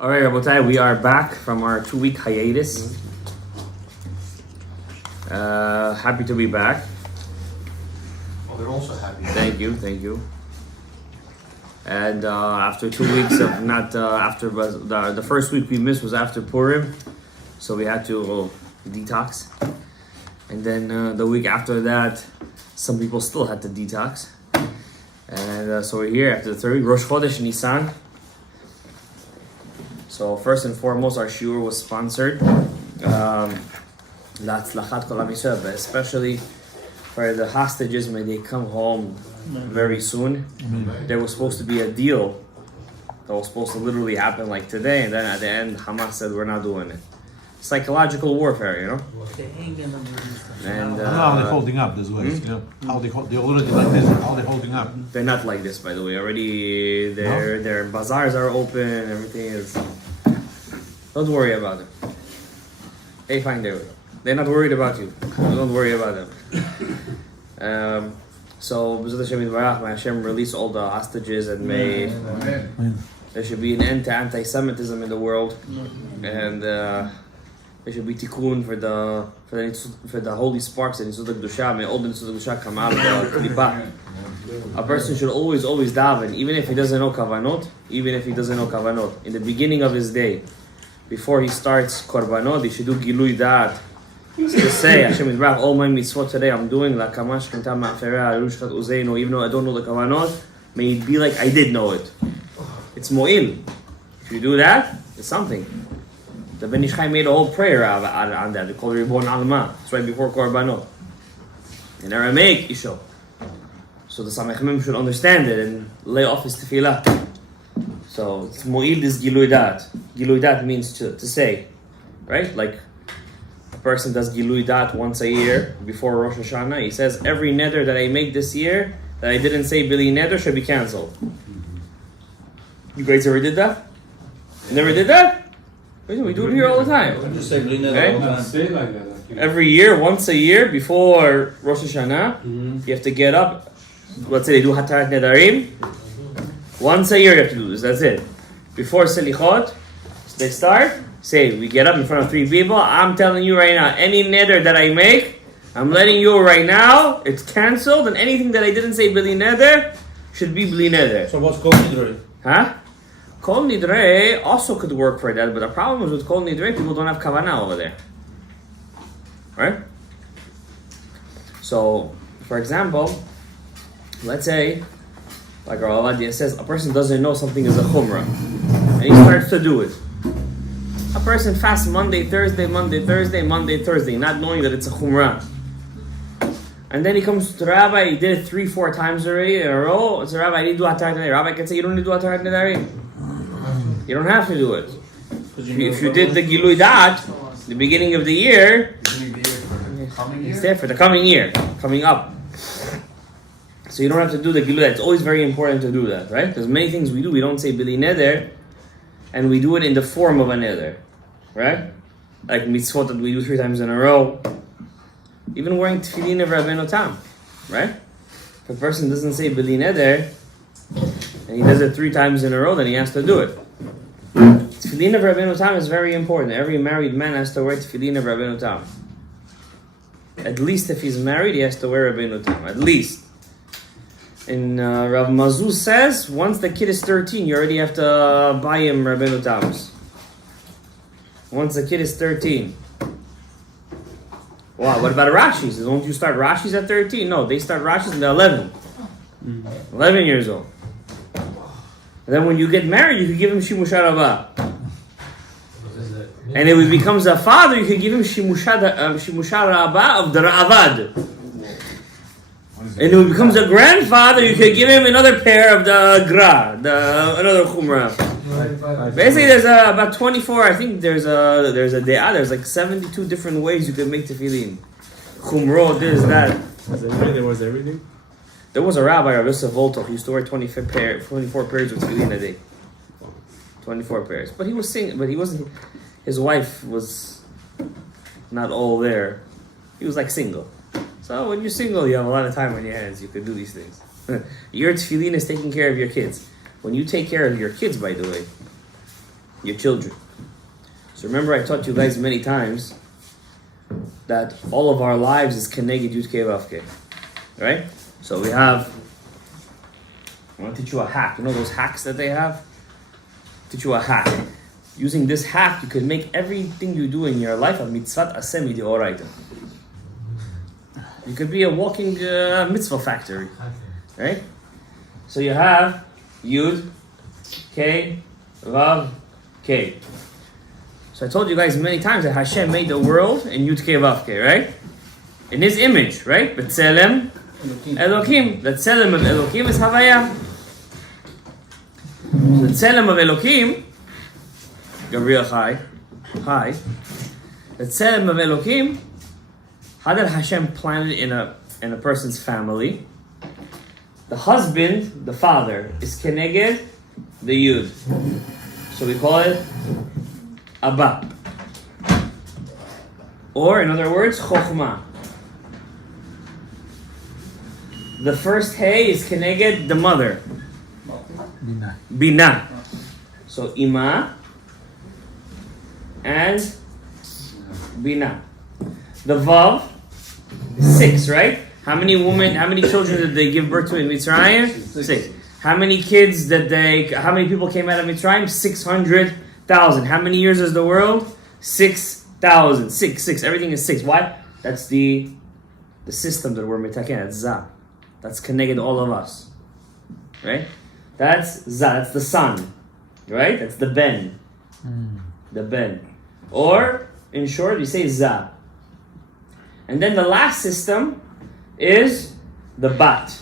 All right, Rabotai, we are back from our 2-week hiatus. Happy to be back. Oh, we're also happy. Thank you. And after 2 weeks of not after the first week we missed was after Purim, so we had to detox. And then the week after that, some people still had to detox. And so we're here after the third week, Rosh Chodesh Nissan. So first and foremost, our shiur was sponsored. La'atzlachat kol Am Yisrael, but especially for the hostages when they come home very soon. There was supposed to be a deal that was supposed to literally happen like today, and then at the end, Hamas said we're not doing it. Psychological warfare, you know. And how they're holding up this way, you know? How they're already like this. How they're holding up. They're not like this, by the way. Already, their bazaars are open. Everything is. Don't worry about them. They find their way. They're not worried about you. Don't worry about them. So, B'ezrat Hashem Yitbarach, may Hashem release all the hostages, and may there should be an end to anti-Semitism in the world, and there should be tikkun for the holy sparks and Nisud Kedusha. May all the Nisud Kedusha come out of the klipa. A person should always daven, even if he doesn't know kavanot. In the beginning of his day, before he starts korbanot, he should do gilui da'at. To say, Hashem Yitbarach, all my mitzvot today I'm doing, la kamash kintam ma'aferah, arushchat uzeinu, even though I don't know the kavanot, may it be like I did know it. It's mo'il. If you do that, it's something. The Ben Ish Chai made a whole prayer on that. They call it Ribon Alma. It's right before korbanot. In Aramaic, Isho. So the Samech Mem should understand it and lay off his tefillah. So it's mo'il is gilui dat. Gilui dat means to say, right? Like a person does gilui dat once a year before Rosh Hashanah. He says every neder that I make this year that I didn't say bili neder should be cancelled. You guys ever did that? You never did that? We do it here all the time. Right? Every year, once a year before Rosh Hashanah, you have to get up. Let's say they do Hatarat Nedarim. Once a year you have to do this, that's it. Before Selichot, they start, we get up in front of 3 people. I'm telling you right now, any neder that I make, I'm letting you right now, it's cancelled, and anything that I didn't say bili neder, should be bili neder. So what's Kol Nidrei? Huh? Kol Nidrei also could work for that, but the problem is with Kol Nidrei, people don't have kavanah over there. Right? So, for example, let's say, like our Avadia says, a person doesn't know something is a chumrah, and he starts to do it. A person fasts Monday, Thursday, not knowing that it's a chumrah. And then he comes to the rabbi, he did it 3-4 times already in a row. It's a rabbi, I need to do Hatarat Nedarim. Rabbi can say, you don't need to do Hatarat Nedarim. You don't have to do it. If you did the Gilui Da'at, the beginning of the year, it's there for the coming year, coming up. So you don't have to do the Gilui Da'at. It's always very important to do that, right? Because many things we do, we don't say Bili Neder, and we do it in the form of a Neder, right? Like mitzvot that we do 3 times in a row. Even wearing tefillin of Rabbeinu Tam, right? If a person doesn't say Bili Neder, and he does it 3 times in a row, then he has to do it. Tefillin of Rabbeinu Tam is very important. Every married man has to wear tefillin of Rabbeinu Tam. At least if he's married, he has to wear Rabbeinu Tam. At least. And Rav Mazuz says, once the kid is 13, you already have to buy him Rabbeinu Tams. Once the kid is 13. Wow, what about Rashis? Don't you start Rashis at 13? No, they start Rashis when they're 11. 11 years old. And then when you get married, you can give him Shimushad Rabba. And if he becomes a father, you can give him Shimushad Rabba of the Ra'avad. And if he becomes a grandfather, you can give him another pair of the Gra, another Chumrah. Basically, there's about 24. I think there's like 72 different ways you can make tefillin. Chumrah, this, that. There was everything. There was a rabbi, Rav Yosef Voltov, he used to wear 24 pairs of tefillin a day. 24 pairs. But he was singing. But he wasn't. His wife was not all there. He was like single. So when you're single, you have a lot of time on your hands. You can do these things. Your tefillin is taking care of your kids. When you take care of your kids, by the way, your children. So remember, I taught you guys many times that all of our lives is Keneged Yud Kei Vav Kei. Right? So we have, I want to teach you a hack. You know those hacks that they have? Teach you a hack. Using this hack, you can make everything you do in your life a mitzvat aseh mideoraita. You could be a walking mitzvah factory. Right? So you have Yud Kei Vav Kei. So I told you guys many times that Hashem made the world in Yud Kei Vav Kei, right? In His image, right? B'Tselem Elokim. The Tselem of Elokim is Havaya. The Tselem of Elokim, Gabriel, hi. The Tselem of Elokim, how did Hashem plan it in a person's family? The husband, the father, is Keneged the Yud. So we call it Abba. Or, in other words, Chokhmah. The first Hey is Keneged the mother. Bina. So Ima and Bina. The Vav, 6, right? How many children did they give birth to in Mitzrayim? 6. How many people came out of Mitzrayim? 600,000. How many years is the world? 6,000. 6. Everything is 6. Why? That's the system that we're mitaken. That's Zah. That's connected all of us. Right? That's Zah. That's the son. Right? That's the Ben. The Ben. Or, in short, you say Zah. And then the last system is the Bat.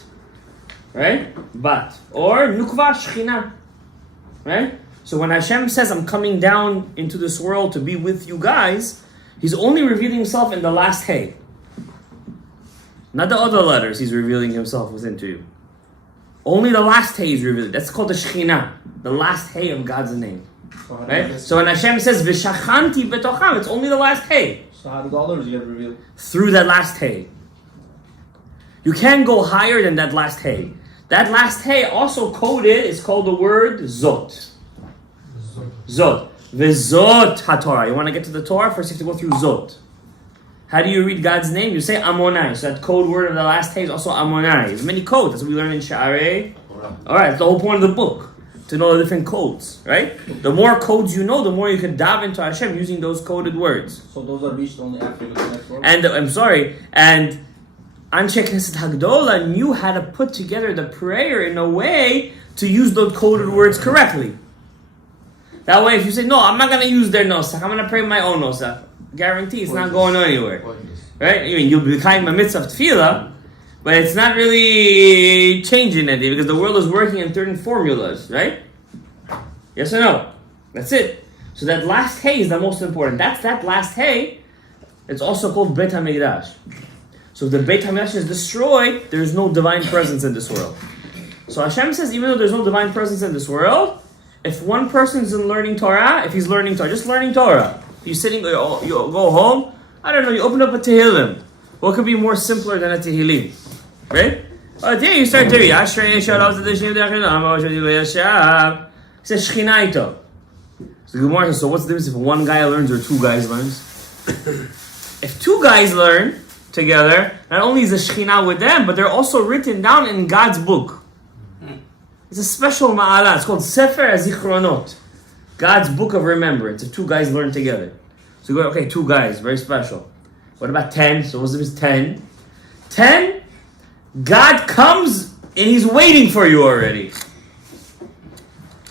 Right? Bat. Or Nukva Shechina. Right? So when Hashem says, I'm coming down into this world to be with you guys, He's only revealing Himself in the last Hey. Not the other letters He's revealing Himself within to you. Only the last Hey is revealed. That's called the Shechina. The last Hey of God's name. Right? So when Hashem says, V'shachanti betocham, it's only the last Hey. So how did all those get revealed? Through that last Hey. You can't go higher than that last Hey. That last Hey also coded is called the word Zot. Zot. V'zot HaTorah. You want to get to the Torah? First you have to go through Zot. How do you read God's name? You say Amonai. So that code word of the last Hey is also Amonai. There's many codes. That's what we learn in Sha'arei. Alright, that's the whole point of the book. To know the different codes, right? The more codes you know, the more you can dive into Hashem using those coded words. So those are reached only after the next world? And and Anshe Knesset Hagdola knew how to put together the prayer in a way to use those coded words correctly. That way, if you say, no, I'm not going to use their nosach, I'm going to pray my own nosach, guarantee it's not going anywhere. Right? I mean, you'll be kind of a mitzvah of tefillah, but it's not really changing anything because the world is working in certain formulas, right? Yes or no? That's it. So that last Hey is the most important. That last Hey. It's also called Beit HaMikdash. So if the Beit HaMikdash is destroyed, there is no divine presence in this world. So Hashem says, even though there's no divine presence in this world, if one person is learning Torah, if he's learning Torah, just learning Torah, you're sitting, you go home, I don't know, you open up a Tehillim. What could be more simpler than a Tehillim? Right? Oh, yeah, you start to read. Ashrei Shalom Gadaev. He says Shechina ito. So the Gemara says, so what's the difference if one guy learns or two guys learns? If two guys learn together, not only is the Shechina with them, but they're also written down in God's book. It's a special ma'ala. It's called Sefer HaZichronot. God's book of remembrance. If two guys learn together. So you go, okay, two guys, very special. What about 10? So what's the difference? 10? 10? God comes and He's waiting for you already.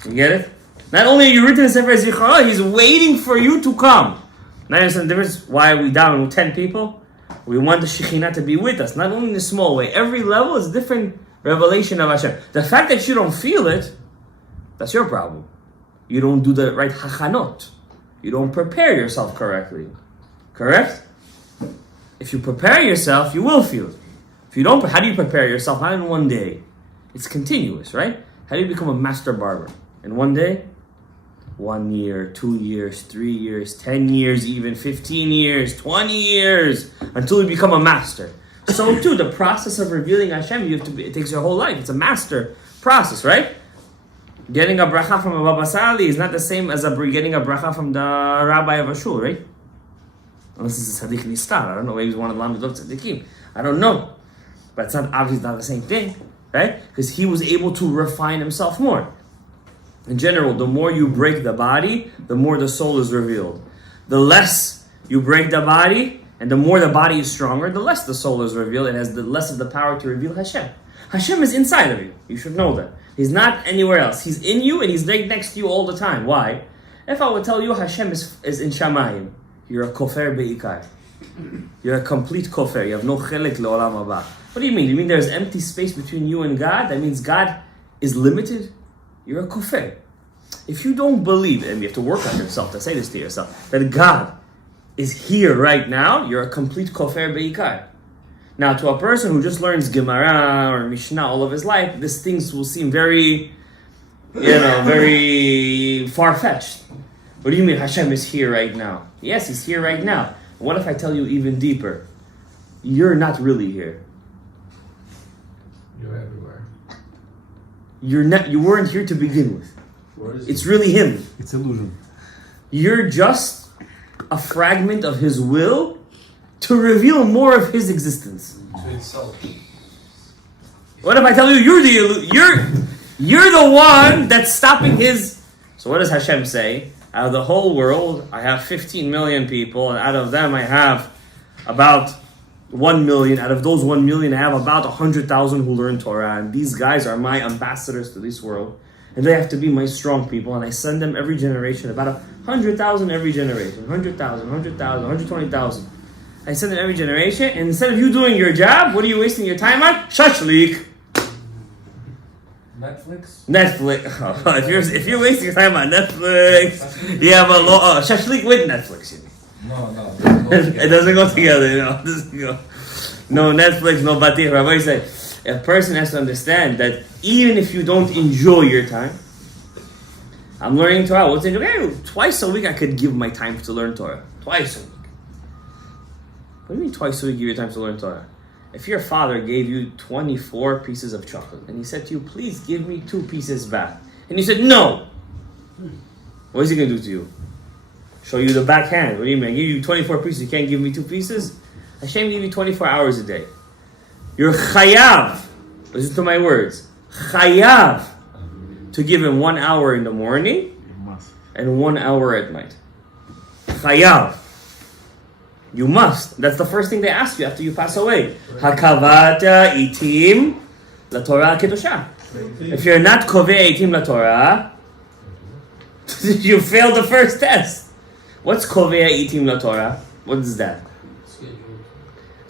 You get it? Not only are you written in Sefer Zichronot, He's waiting for you to come. Now you understand the difference? Why are we down with 10 people? We want the Shekhinah to be with us, not only in a small way. Every level is a different revelation of Hashem. The fact that you don't feel it, that's your problem. You don't do the right hachanot. You don't prepare yourself correctly. Correct? If you prepare yourself, you will feel it. If you don't, how do you prepare yourself? Not in one day. It's continuous, right? How do you become a master barber? In one day? 1 year, 2 years, 3 years, 10 years even, 15 years, 20 years, until you become a master. So too, the process of revealing Hashem, it takes your whole life. It's a master process, right? Getting a bracha from a Baba Sali is not the same as getting a bracha from the rabbi of a shul, right? Unless it's a tzaddik nistar. I don't know. Maybe he's one of the Lamidot tzaddikim. I don't know. But it's not obviously not the same thing, right? Because he was able to refine himself more. In general, the more you break the body, the more the soul is revealed. The less you break the body, and the more the body is stronger, the less the soul is revealed. It has the less of the power to reveal Hashem. Hashem is inside of you. You should know that. He's not anywhere else. He's in you and he's right next to you all the time. Why? If I would tell you Hashem is in Shamayim, you're a kofer be'ikar. You're a complete kofer. You have no chelik le'olam haba. What do you mean? You mean there's empty space between you and God? That means God is limited? You're a kofer. If you don't believe, and you have to work on yourself to say this to yourself, that God is here right now, you're a complete kofer be'ikar. Now, to a person who just learns Gemara or Mishnah all of his life, these things will seem very, very far-fetched. What do you mean Hashem is here right now? Yes, He's here right now. What if I tell you even deeper? You're not really here. You're everywhere. You weren't here to begin with. It's really Him. It's illusion. You're just a fragment of His will to reveal more of His existence. To itself. What if I tell you you're the one that's stopping His? So what does Hashem say? Out of the whole world, I have 15 million people, and out of them I have about 1 million. Out of those 1 million, I have about 100,000 who learn Torah, and these guys are my ambassadors to this world, and they have to be my strong people, and I send them every generation, about 100,000 every generation, 100,000, 100,000, 120,000. I send them every generation, and instead of you doing your job, what are you wasting your time on? Shashlik. Netflix. Oh, if you're wasting your time on Netflix, you have a shashlik with Netflix. No. It doesn't go together, It doesn't go. No Netflix, no batir. Rabbi said, a person has to understand that even if you don't enjoy your time, I'm learning Torah. What's it? Twice a week I could give my time to learn Torah. Twice a week. What do you mean twice a week give your time to learn Torah? If your father gave you 24 pieces of chocolate and he said to you, please give me 2 pieces back, and you said no, what is he going to do to you? Show you the backhand. What do you mean? I give you 24 pieces, you can't give me 2 pieces? Hashem gave you 24 hours a day. You're chayav, listen to my words, chayav, to give him 1 hour in the morning and 1 hour at night. Chayav. You must. That's the first thing they ask you after you pass away. Hakavata itim la Torah kedusha. If you're not kovei itim la Torah, you failed the first test. What's kovei itim la Torah? What is that?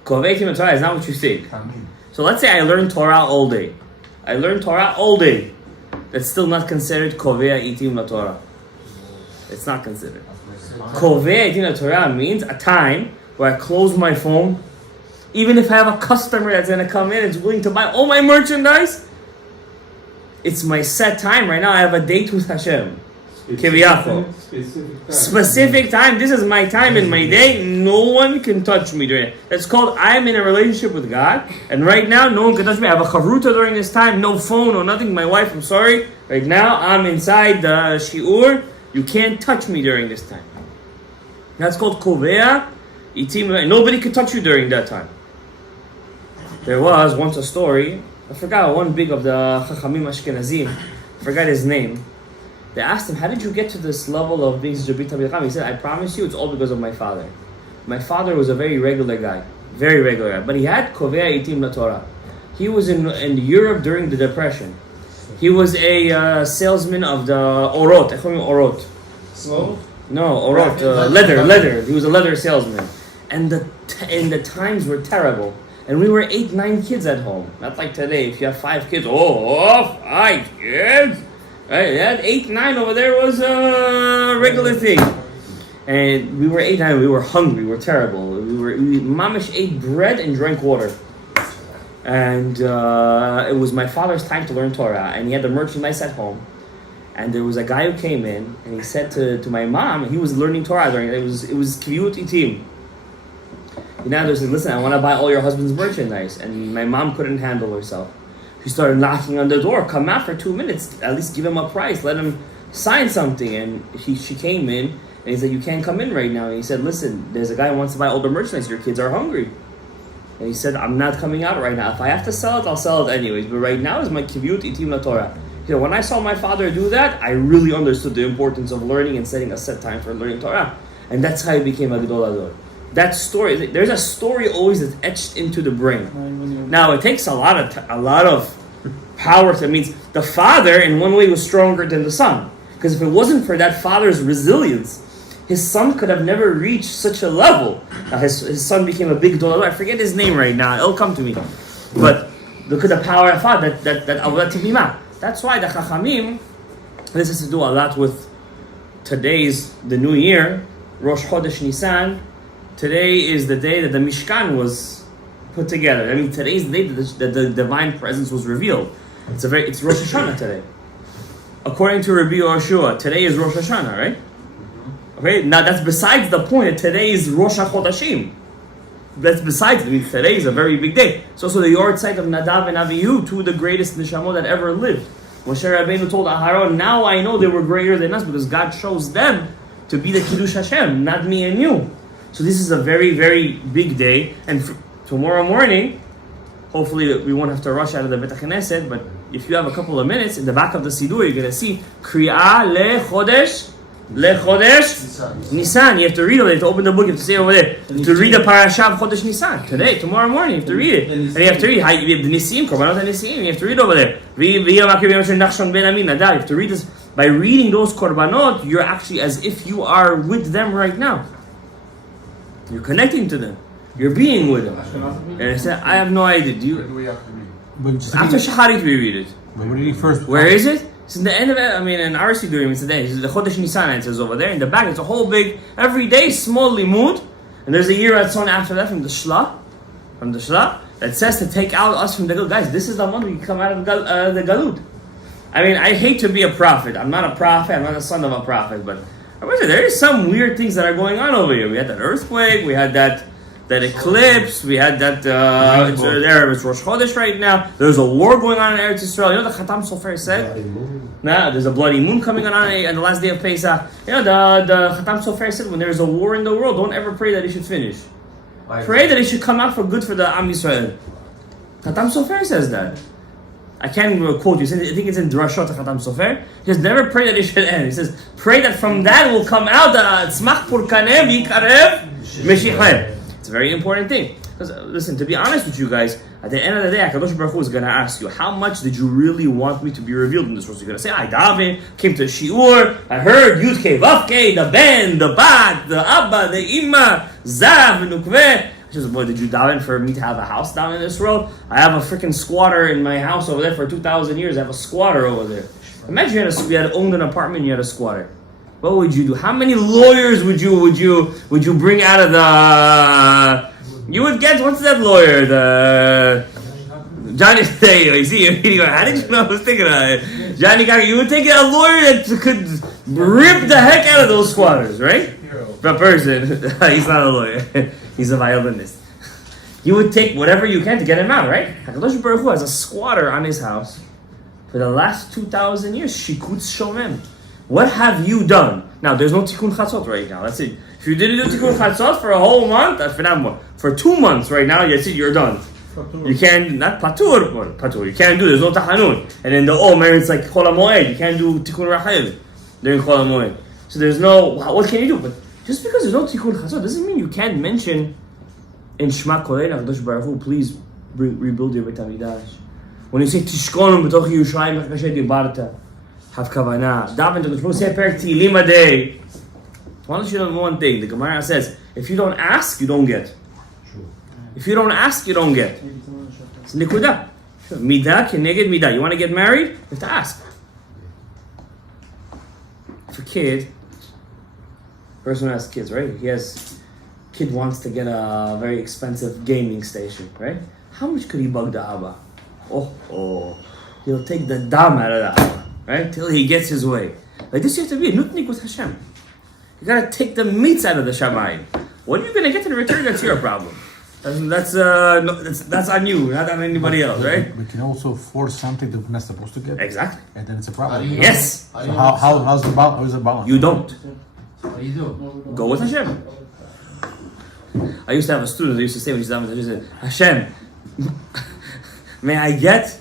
Kovei itim la Torah is not what you think. So let's say I learn Torah all day. That's still not considered kovei itim la Torah. It's not considered. Kovei itim la Torah means a time where I close my phone. Even if I have a customer that's going to come in and is willing to buy all my merchandise, it's my set time. Right now I have a date with Hashem. Specific time. This is my time in my day. No one can touch me during it. That's called I'm in a relationship with God. And right now no one can touch me. I have a chavruta during this time. No phone or nothing. My wife, I'm sorry. Right now I'm inside the shiur. You can't touch me during this time. That's called kovea itim. Nobody could touch you during that time. There was once a story. I forgot one big of the Chachamim Ashkenazim. I forgot his name. They asked him, how did you get to this level of being Jabit Tamil? He said, I promise you, it's all because of my father. My father was a very regular guy. Very regular guy. But he had kovea itim la Torah. He was in Europe during the Depression. He was a salesman of the orot. Orot. Slow? No, orot. Leather. He was a leather salesman. And the times were terrible. And we were 8-9 kids at home. Not like today. If you have 5 kids, 5 kids. Right? That 8-9 over there was a regular thing. And we were 8-9. We were hungry. We were terrible. We mamish ate bread and drank water. And it was my father's time to learn Torah. And he had the merchandise at home. And there was a guy who came in and he said to my mom, he was learning Torah during it. It was kiyut itim. He now said, listen, I want to buy all your husband's merchandise. And my mom couldn't handle herself. He started knocking on the door. Come out for 2 minutes. At least give him a price. Let him sign something. And she came in and he said, you can't come in right now. And he said, listen, there's a guy who wants to buy all the merchandise. Your kids are hungry. And he said, I'm not coming out right now. If I have to sell it, I'll sell it anyways. But right now is my kivut itim la Torah. You know, when I saw my father do that, I really understood the importance of learning and setting a set time for learning Torah. And that's how he became a Gadol Ador. That story, there's a story always that's etched into the brain. Now, it takes a lot of power. That means the father, in one way, was stronger than the son. Because if it wasn't for that father's resilience, his son could have never reached such a level. His son became a big Gadol Ador. I forget his name right now. It'll come to me. But look at the power of father, that Avodat Tibimah. That's why the Chachamim, this has to do a lot with the new year, Rosh Chodesh Nissan. Today is the day that the Mishkan was put together. I mean, today's the day that the divine presence was revealed. It's Rosh Hashanah today. According to Rabbi Yoshua, today is Rosh Hashanah, right? Okay, now that's besides the point that today is Rosh HaChodashim. That's besides, I mean, today is a very big day. It's also the yahrzeit of Nadav and Avihu, two of the greatest neshamot that ever lived. Moshe Rabbeinu told Aharon, now I know they were greater than us because God chose them to be the Kiddush Hashem, not me and you. So this is a very, very big day. And tomorrow morning, hopefully we won't have to rush out of the Bet HaKnesset, but if you have a couple of minutes, in the back of the Siddur, you're going to see Kri'ah lechodesh Nissan. You have to read it. You have to open the book. You have to say over there. You have to read the parasha of Chodesh Nissan today, tomorrow morning. You have to read it, and you have to read. You have the Nisim, Korbanot Nisim. You have to read over there. You have to read this. By reading those Korbanot, you're actually as if you are with them right now. You're connecting to them. You're being with them. And I said, I have no idea. Do you? After Shacharit, we read it. But when did he first? Where is it? It's in the end of it. I mean, in our Siddurim, it's today. It's the Chodesh Nisan. It says over there in the back. It's a whole big, every day small limud, and there's a year at son after that from the Shla, that says to take out us from the Galut. Guys, this is the month we come out of the Galut. I mean, I hate to be a prophet. I'm not a prophet. I'm not the son of a prophet. But there is some weird things that are going on over here. We had that earthquake. We had that eclipse. We had that. It's Rosh Chodesh right now. There's a war going on in Eretz Yisrael. You know the Khatam Sofer said. There's a bloody moon coming on the last day of Pesach. You know the Khatam Sofer said when there's a war in the world, don't ever pray that it should finish. Pray that it should come out for good for the Am Yisrael. Khatam Sofer says that. I can't quote you. I think it's in Drashot Khatam Sofer. He says, never pray that it should end. He says, pray that from that will come out that Tzmach Purkanev Yikarev Meshichem. It's a very important thing. Because listen, to be honest with you guys, at the end of the day, HaKadosh Baruch Hu is going to ask you, how much did you really want me to be revealed in this world? So you're going to say, I daven, came to Shiur, I heard Yudke, Vavke, the Ben, the Bat, the Abba, the Imma, Zav, Nukveh. She says, boy, did you daven for me to have a house down in this world? I have a freaking squatter in my house over there for 2,000 years. I have a squatter over there. Imagine you had owned an apartment and you had a squatter. What would you do? How many lawyers would you bring out of the? You would get, what's that lawyer? The Johnny. You see, how did you know I was thinking of it? Johnny Gaga. You would take a lawyer that could rip the heck out of those squatters, right? The person, he's not a lawyer. He's a violinist. You would take whatever you can to get him out, right? HaKadosh Baruch Hu has a squatter on his house for the last 2,000 years. Shikutz Shomem. What have you done? Now, there's no Tikkun Chatzot right now. That's it. If you didn't do Tikkun Chatzot for a whole month, for 2 months right now, that's it, you're done. You can't, not Patur, you can't do, there's no Tachanun. And then the Omer, it's like Chol HaMoed. You can't do Tikkun Rachiv during Chol HaMoed. So there's no, what can you do? But just because there's no Tikkun Chatzot doesn't mean you can't mention in Shema Kolei HaKadosh Baruch Hu, please rebuild your Beit HaMikdash. When you say Tishkonu b'toch Yerushalayim v'chashet dibarta, have kavanah. Daven to the Shmuel. Say Perek Tehillim a day. I want you to know one thing. The Gemara says, if you don't ask, you don't get. If you don't ask, you don't get. It's nikuda. Midah keneged midah. You want to get married? You have to ask. If a person who has kids, right? Kid wants to get a very expensive gaming station, right? How much could he bug the Abba? He'll take the dam out of the Abba. Right? Till he gets his way. Like this you have to be a nutnik with Hashem. You gotta take the meats out of the Shamayim. What are you gonna get in return? That's your problem. That's on you, not on anybody else, right? We can also force something that we're not supposed to get. Exactly. And then it's a problem. Yes. So how's the balance? You don't. What do you do? Go with Hashem. I used to have a student that used to say when he's done with it, he said, Hashem, may I get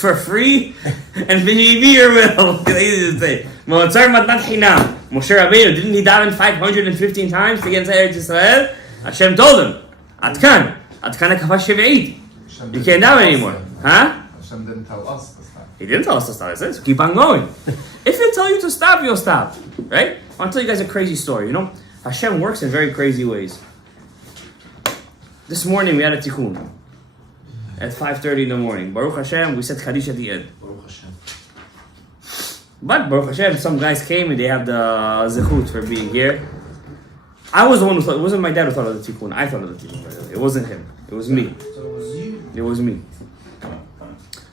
for free and be your will? They used to say, Moshe Rabbeinu, didn't he daven 515 times to get inside Eretz Yisrael? Hashem told him, Atkan hakava shevi'it. You can't daven anymore. Huh? Hashem didn't tell us this time. He didn't tell us to stop. He said, so keep on going. If he'll tell you to stop, you'll stop. Right? I'll tell you guys a crazy story. You know, Hashem works in very crazy ways. This morning we had a tikkun at 5:30 in the morning. Baruch Hashem, we said Kaddish at the end. Baruch Hashem. But Baruch Hashem, some guys came and they have the zechut for being here. I was the one who thought, it wasn't my dad who thought of the tikkun. I thought of the tikkun, by the way. It wasn't him. It was me. So it was you? It was me.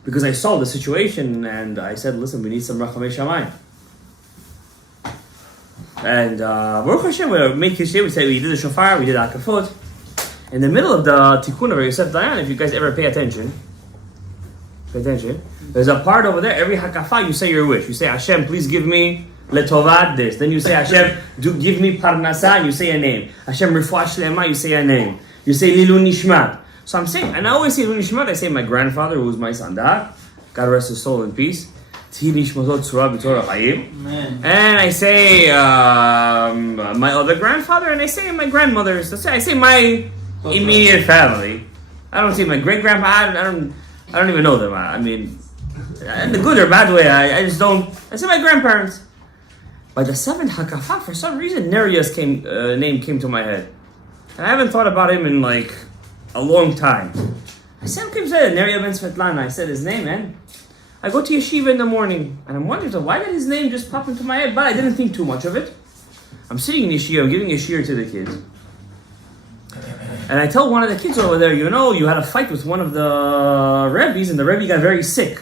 Because I saw the situation and I said, listen, we need some Rachamei Shamayim. And Baruch Hashem, we make Kishé, we say we did the shofar, we did Akafot. In the middle of the Tikkun of Yosef Dayan, if you guys ever pay attention, there's a part over there, every Hakafa, you say your wish. You say, Hashem, please give me Letovat this. Then you say, Hashem, give me Parnasa, and you say a name. Hashem, Refuah Shlema, you say a name. You say Lilu Nishmat. So I'm saying, and I always say Lilu Nishmat, I say my grandfather, who was my son, God rest his soul in peace. And I say my other grandfather, and I say my grandmother. So I say my immediate family. I don't say my great grandpa. I don't even know them. I mean, in the good or bad way, I just don't. I say my grandparents. By the seventh Hakafa, for some reason, Neria's name came to my head, and I haven't thought about him in like a long time. I said, Neria ben Svetlana. I said his name, man. I go to yeshiva in the morning, and I'm wondering, why did his name just pop into my head? But I didn't think too much of it. I'm sitting in yeshiva, I'm giving yeshiva to the kids. And I tell one of the kids over there, you know, you had a fight with one of the Rebbes, and the Rebbe got very sick.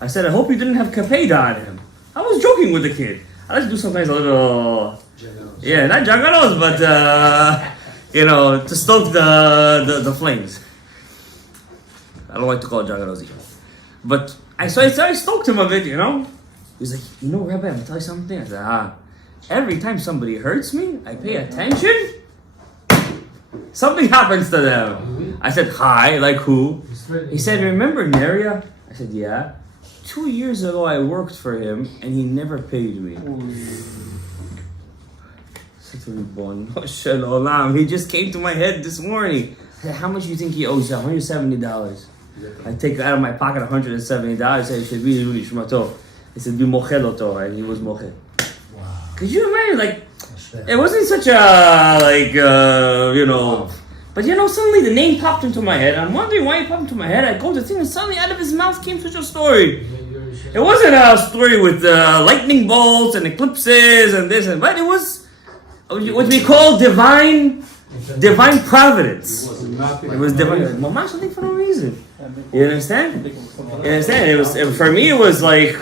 I said, I hope you didn't have kapeda on him. I was joking with the kid. I like to do sometimes a little... Jagalos. Yeah, not jagalos, but, to stoke the flames. I don't like to call it jagalos either. But... I stoked him a bit, you know. He's like, you know, Rabbi, I'm gonna tell you something. I said, every time somebody hurts me, I pay attention, something happens to them. I said, hi, like who? He said, remember Neria? I said, yeah. 2 years ago, I worked for him, and he never paid me. He just came to my head this morning. I said, how much do you think he owes you? $170. I take out of my pocket $170. I said, it should be really shmato. He said, be mochel oto, and he was mochel. Wow. Could you imagine, like, it wasn't such a, but suddenly the name popped into my head. I'm wondering why it popped into my head. I go to think, and suddenly out of his mouth came such a story. It wasn't a story with lightning bolts and eclipses and this and but it was what we call divine providence. It was divine. Mamash, I think for no reason. You understand? For me, it was like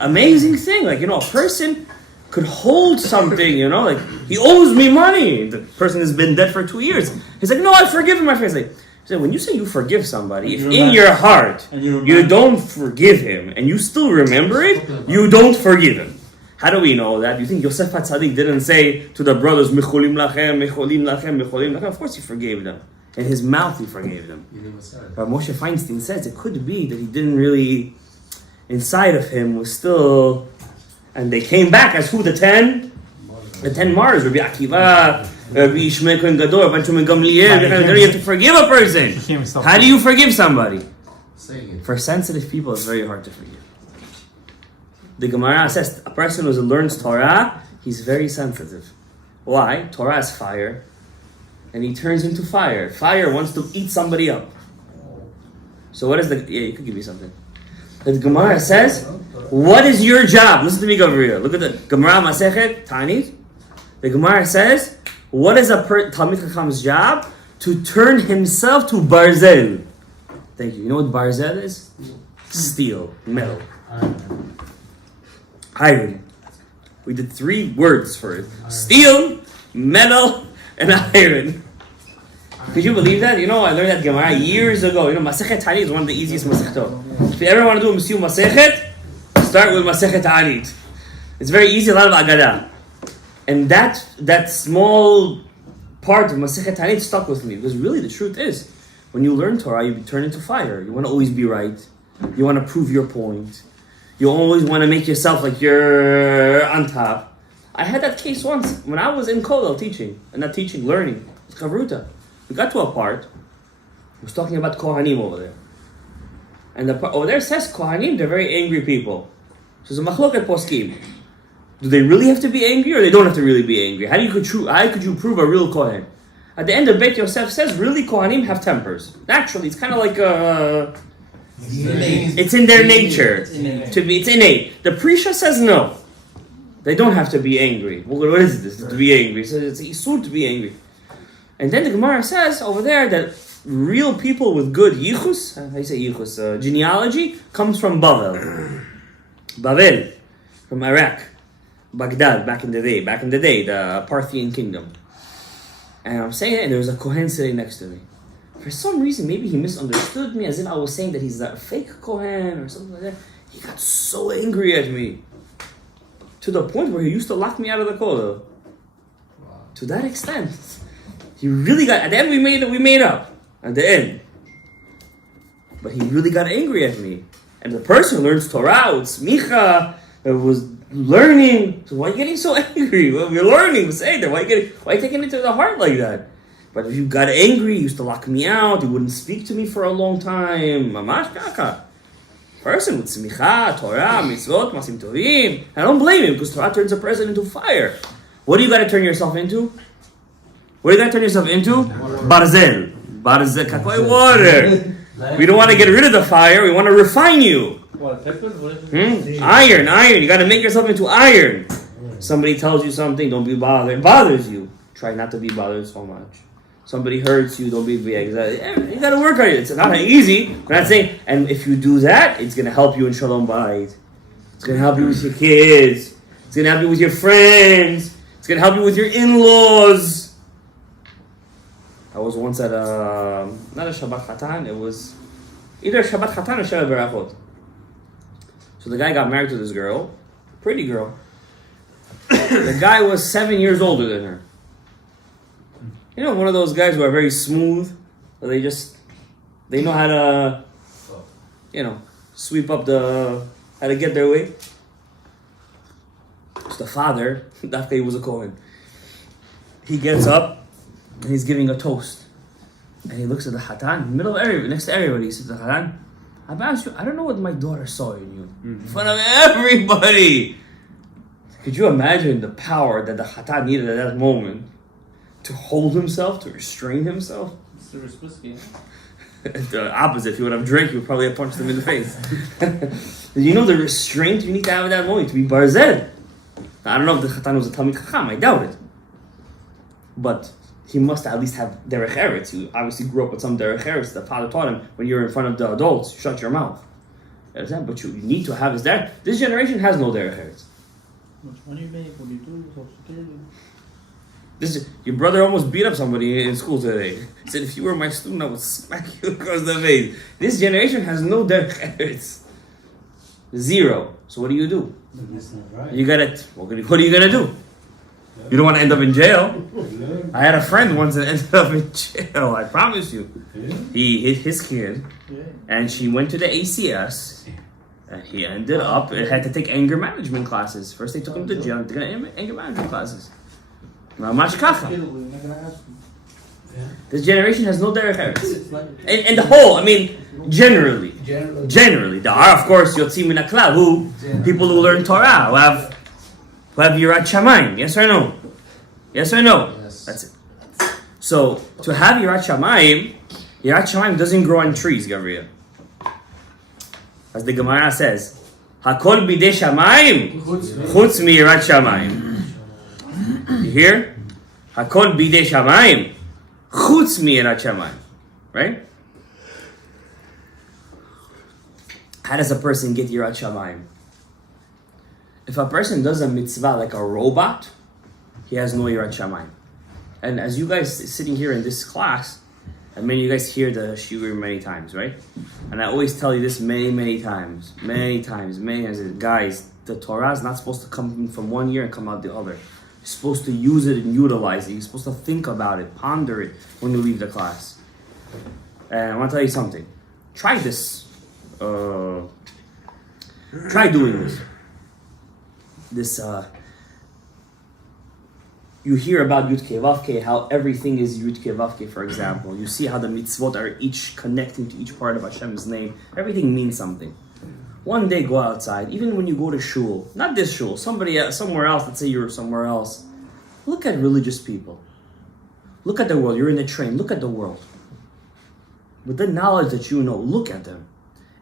amazing thing. Like, a person could hold something, like he owes me money. The person has been dead for 2 years. He's like, no, I forgive him. My friend's like, so when you say you forgive somebody, if in your heart you don't forgive him and you still remember it, you don't forgive him. How do we know that? You think Yosef HaTzadik didn't say to the brothers, Mecholim lachem, Mecholim lachem, Mecholim lachem? Of course he forgave them. In his mouth he forgave them. But Moshe Feinstein says it could be that he didn't really, inside of him was still, and they came back as who? The 10 martyrs. Rabbi Akiva, Rabbi Ishmael Kohen Gadol, Rabbi Shimon Gamliel. You have to forgive a person. How do you forgive somebody? For sensitive people, it's very hard to forgive. The Gemara says a person who learns Torah, he's very sensitive. Why? Torah is fire, and he turns into fire. Fire wants to eat somebody up. So what is you could give me something. The Gemara says, what is your job? Listen to me, Gabriel. Look at the Gemara Masechet, Tani. The Gemara says, what is a Talmid Chacham's job? To turn himself to Barzel. Thank you. You know what Barzel is? Steel, metal. Iron. We did 3 words for it. Steel, metal, and iron. Could you believe that? You know, I learned that Gemara years ago. You know, Masechet Tanit is one of the easiest Masechtot. If you ever want to do a Mesiu Masechet, start with Masechet Tanit. It's very easy, a lot of Agadah. And that small part of Masechet Tanit stuck with me. Because really the truth is, when you learn Torah, you turn into fire. You want to always be right. You want to prove your point. You always want to make yourself like you're on top. I had that case once when I was in Kollel teaching. And not teaching, learning. It's Chavruta. We got to a part, I was talking about Kohanim over there. And the part over there says Kohanim, they're very angry people. So it's a machloket poskim. Do they really have to be angry or they don't have to really be angry? How could you prove a real Kohen? At the end of Beit Yosef says, really Kohanim have tempers. Naturally, it's kind of like it's in their nature. It's innate. The Prisha says no. They don't have to be angry. What is this? To be angry. So it's isur to be angry. And then the Gemara says over there that real people with good yichus, how do you say yichus, genealogy, comes from Bavel, from Iraq, Baghdad, back in the day, the Parthian kingdom. And I'm saying it, and there was a Kohen sitting next to me. For some reason, maybe he misunderstood me, as if I was saying that he's a fake Kohen or something like that. He got so angry at me, to the point where he used to lock me out of the kollel. Wow. To that extent. He really got, at the end we made up, at the end. But he really got angry at me. And the person learns Torah, it's Micha, was learning, so why are you getting so angry? Well, you're learning, say that, why are you taking it to the heart like that? But if you got angry, you used to lock me out, you wouldn't speak to me for a long time, mamash kaka. Person with Smicha, Torah, Mitzvot, Masim Tovim, I don't blame him, because Torah turns a person into fire. What do you got to turn yourself into? What are you going to turn yourself into? Barzel. Barzel. Kakoi water. We don't want to get rid of the fire. We want to refine you. What, peppers? Iron. You got to make yourself into iron. Somebody tells you something, don't be bothered. It bothers you. Try not to be bothered so much. Somebody hurts you, don't be anxiety. You got to work on it. It's not easy. We're not saying, and if you do that, it's going to help you in Shalom Bayit. It's going to help you with your kids. It's going to help you with your friends. It's going to help you with your in-laws. I was once at not a Shabbat Chatan, it was either Shabbat Chatan or Shabbat Berachot. So the guy got married to this girl, pretty girl. The guy was 7 years older than her. You know, one of those guys who are very smooth, but they know how to, sweep up how to get their way. So the father, that guy was a Kohen. He gets up, and he's giving a toast. And he looks at the Hatan, middle of everybody, next to everybody. He says to the Hatan, I don't know what my daughter saw in you. In front of everybody. Could you imagine the power that the Hatan needed at that moment to hold himself, to restrain himself? It's the whiskey. The opposite. If you would have drank, you would probably have punched him in the face. You know the restraint you need to have at that moment to be Barzel. I don't know if the Hatan was a Talmid Chacham, I doubt it. But he must at least have derech eretz. He obviously grew up with some derech eretz. The father taught him, when you're in front of the adults, shut your mouth. But you need to have his derech. This generation has no derech eretz. Which money you make? What do you do? Social Security? Your brother almost beat up somebody in school today. He said, if you were my student, I would smack you across the face. This generation has no derech eretz. Zero. So what do? That's not right. You gotta, what are you gonna do? You don't want to end up in jail. I had a friend once that ended up in jail, I promise you. He hit his kid, and she went to the ACS, and he ended up, had to take anger management classes. First they took him to jail, took anger management classes. Mamash kacha. This generation has no derech eretz. And the whole, generally, there are, of course, yotzim min haklal, people who learn Torah, who have Yirat Shamayim, yes or no? Yes or no? Yes. That's it. So, to have Yirat Shamayim doesn't grow on trees, Gabriel. As the Gemara says, Hakol bidei Shamayim, chutz mi Yirat Shamayim. You hear? Hakol bidei Shamayim, chutz mi Yirat Shamayim. Right? How does a person get Yirat Shamayim? If a person does a mitzvah like a robot, he has no Yirat Shamayim. And as you guys sitting here in this class, I mean, you guys hear the shiur many times, right? And I always tell you this many times. Guys, the Torah is not supposed to come in from one year and come out the other. You're supposed to use it and utilize it. You're supposed to think about it, ponder it when you leave the class. And I want to tell you something. Try this. Try doing this. You hear about Yud Kei Vav Kei, how everything is Yud Kei Vav Kei, for example. You see how the mitzvot are each connecting to each part of Hashem's name. Everything means something. One day go outside, even when you go to shul, not this shul, somebody else, somewhere else, let's say you're somewhere else. Look at religious people. Look at the world. You're in a train. Look at the world. With the knowledge that you know, look at them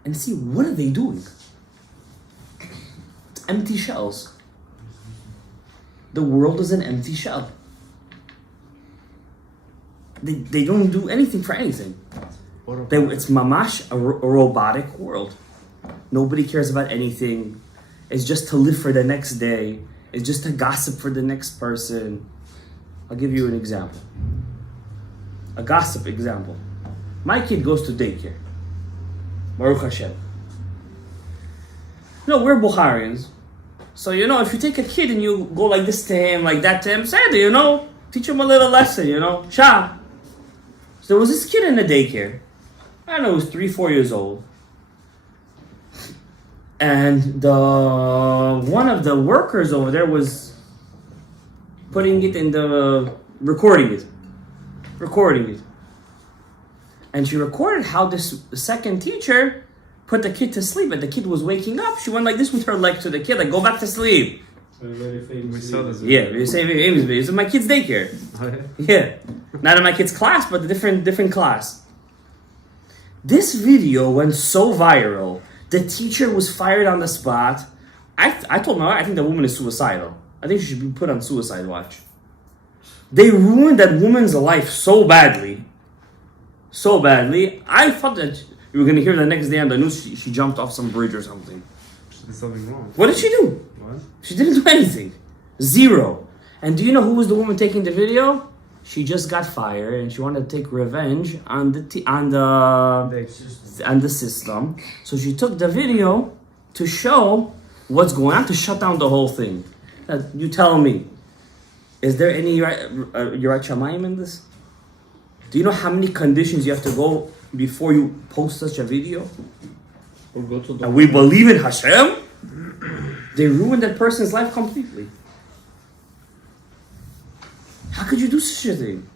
and see what are they doing. It's empty shells. The world is an empty shell. They don't do anything for anything. It's mamash, a robotic world. Nobody cares about anything. It's just to live for the next day. It's just to gossip for the next person. I'll give you an example. A gossip example. My kid goes to daycare. Baruch Hashem. No, we're Bukharians. So, if you take a kid and you go like this to him, like that to him, say, teach him a little lesson, Shah. So there was this kid in the daycare. I don't know, he was 3-4 years old. And one of the workers over there was putting it in recording it. And she recorded how the second teacher put the kid to sleep, and the kid was waking up. She went like this with her leg to the kid, like, go back to sleep. We saw this. Yeah, we say famous video. It's in my kid's daycare. Yeah. Not in my kid's class, but a different class. This video went so viral. The teacher was fired on the spot. I told my wife, I think the woman is suicidal. I think she should be put on suicide watch. They ruined that woman's life so badly. So badly. I thought that you were going to hear the next day on the news she jumped off some bridge or something. She did something wrong. What did she do? What? She didn't do anything. Zero. And do you know who was the woman taking the video? She just got fired and she wanted to take revenge on the system. So she took the video to show what's going on, to shut down the whole thing. Now, you tell me, is there any Yirat Shamayim in this? Do you know how many conditions you have to go before you post such a video? Or go to the And we believe in Hashem? They ruined that person's life completely. How could you do such a thing?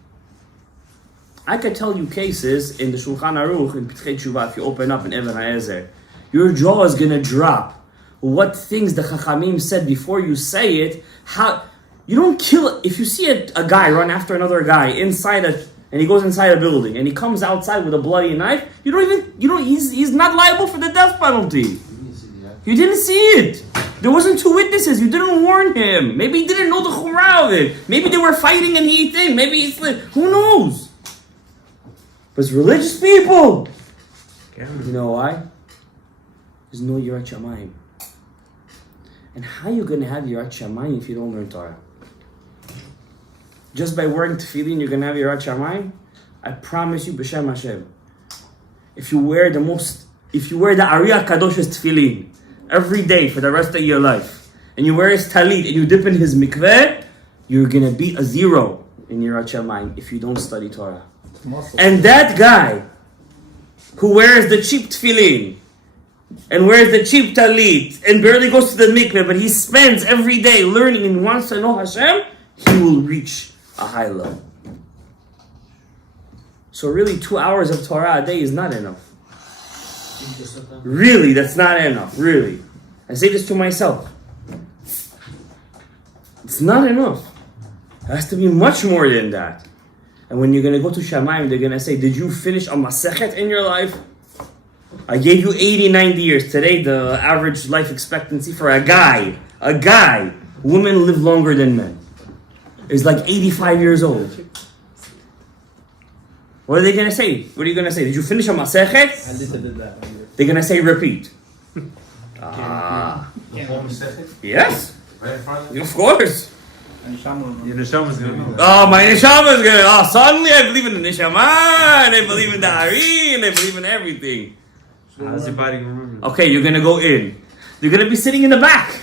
I could tell you cases in the Shulchan Aruch, in Pitkei Tshuva, if you open up in Even HaEzer, your jaw is going to drop. What things the Chachamim said before you say it, how... You don't kill... If you see a guy run after another guy and he goes inside a building, and he comes outside with a bloody knife, he's not liable for the death penalty. You didn't see it. There wasn't 2 witnesses. You didn't warn him. Maybe he didn't know the chumrah of it. Maybe they were fighting and he think. Maybe he slipped. Who knows? But it's religious people. You know why? There's no Yirat Shamayim. And how are you going to have Yirat Shamayim if you don't learn Torah? Just by wearing tefillin, you're going to have Yirat Shamayim? I promise you, B'Shem Hashem. If you wear the Ariyah Kadosh's tefillin every day for the rest of your life, and you wear his talit and you dip in his mikveh, you're going to be a 0 in Yirat Shamayim if you don't study Torah. And that guy who wears the cheap tefillin and wears the cheap talit and barely goes to the mikveh, but he spends every day learning and wants to know Hashem, he will reach a high level. So really 2 hours of Torah a day is not enough. Really, that's not enough, really. I say this to myself. It's not enough. It has to be much more than that. And when you're going to go to Shamayim, they're going to say, did you finish a Masechet in your life? I gave you 80, 90 years. Today, the average life expectancy for a guy, women live longer than men, is like 85 years old. What are they going to say? What are you going to say? Did you finish a Masechet? They're going to say repeat. Yes. Of course. And Shaman. Your neshama's gonna know. Oh, my neshama is gonna. Oh, suddenly I believe in the neshama, and I believe in the hari, and I believe in everything. How's your body gonna remember? Okay, you're gonna go in. You're gonna be sitting in the back.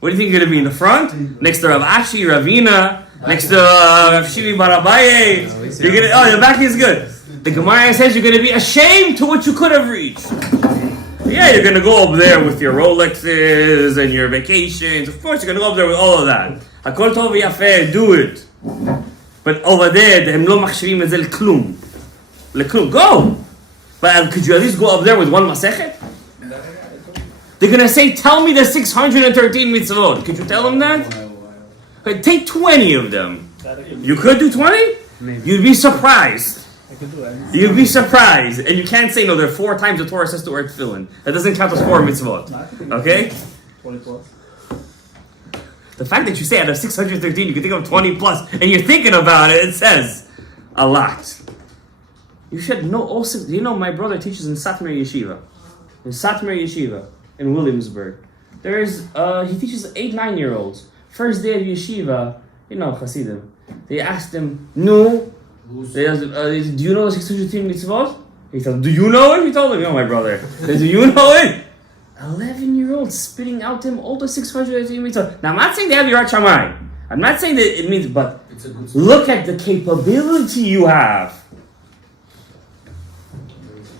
What do you think you're gonna be in the front? Next to Rav Ashi, Ravina, next to Rav Shimi Barabaye. You're gonna. Oh, the back is good. The Gemara says you're gonna be ashamed to what you could have reached. Yeah, you're gonna go up there with your Rolexes and your vacations. Of course, you're gonna go up there with all of that. Hakol tov v'yafeh, do it. But over there, הם לא מחשיבים את זה לכלום. לכלום, go. But could you at least go up there with one masechet? They're gonna say, tell me the 613 mitzvot. Could you tell them that? Okay, take 20 of them. You could do 20? Maybe. You'd be surprised. I can do it. You'd be surprised. And you can't say, no, there are 4 times the Torah says to wear tefillin. That doesn't count as 4 mitzvot. Okay? 20 plus. The fact that you say out of 613, you can think of 20 plus, and you're thinking about it, it says a lot. You should know also, you know, my brother teaches in Satmar Yeshiva. In Satmar Yeshiva, in Williamsburg. He teaches 8-9-year-olds. First day of Yeshiva, you know, Hasidim. They asked him, no. They asked him, do you know the 613 mitzvot? He said, do you know it? He told him, no, my brother. He said, do you know it? 11-year-old spitting out him all the 613 mitzvot. Now, I'm not saying they have Yirat Shamayim. I'm not saying that it means, but look at the capability you have.